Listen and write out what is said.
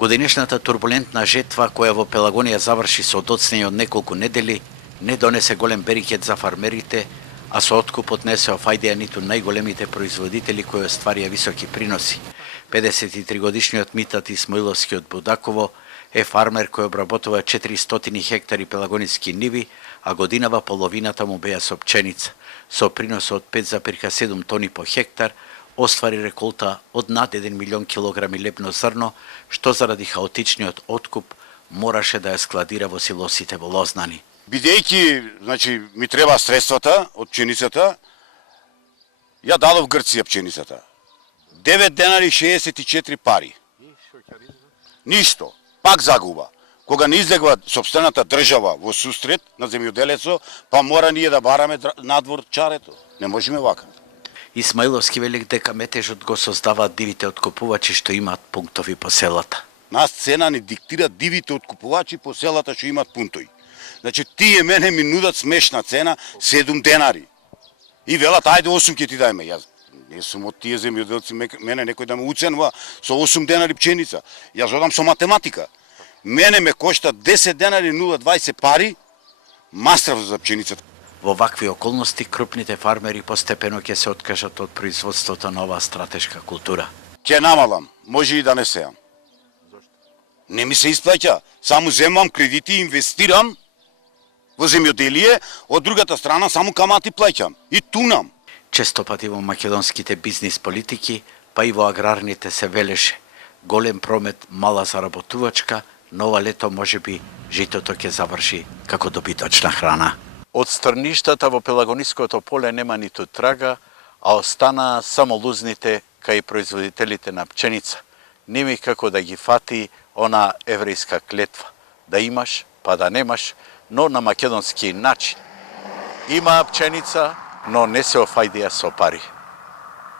Годинешната турбулентна жетва која во Пелагонија заврши со доцнење од неколку недели, не донесе голем берикет за фармерите, а со откупот не се офајдеа ниту најголемите производители кои остварија високи приноси. 53-годишниот Митат Исмоиловски од Будаково е фармер кој обработува 400 хектари пелагониски ниви, а годинава половината му беа со пченица. Со принос од 5,7 тони по хектар, оствари реколта од над 1 милион килограми лепно зрно, што заради хаотичниот откуп мораше да ја складира во силосите во Лознани. Бидејќи, ми треба средствата од пченицата, ја дадов Грција пченицата. 9 денари 64 пари. Ништо, пак загуба. Кога не излегва сопствената држава во сусрет на земјоделецо, па мора ние да бараме надвор чарето. Не можеме вака. Исмаиловски вели дека метежот го создаваат дивите откупувачи што имаат пунктови по селата. Нас цена не диктира дивите откупувачи по селата што имаат пунктови. Значи, тие мене ми нудат смешна цена 7 денари. И велат, ајде 8 ќе ти дајме. Јас не сум од тие земјоделци, мене некој да ме уценува со 8 денари пченица. Јас одам со математика. Мене ме кошта 10 денари 0,20 пари мастрав за пченицата. Во вакви околности, крупните фармери постепено ќе се откажат од производството на оваа стратешка култура. Ќе намалам, може и да не сеам. Не ми се исплаќа, само земам кредити и инвестирам во земјоделие, од другата страна само камати плаќам и тунам. Често пати во македонските бизнис политики, па и во аграрните се велеше голем промет, мала заработувачка, но ова лето можеби житото ќе заврши како добиточна храна. Од стрништата во пелагониското поле нема ниту трага, а останаа само лузните кај производителите на пченица. Неми како да ги фати она еврејска клетва, да имаш, па да немаш, но на македонски начин. Има пченица, но не се офајдија со пари.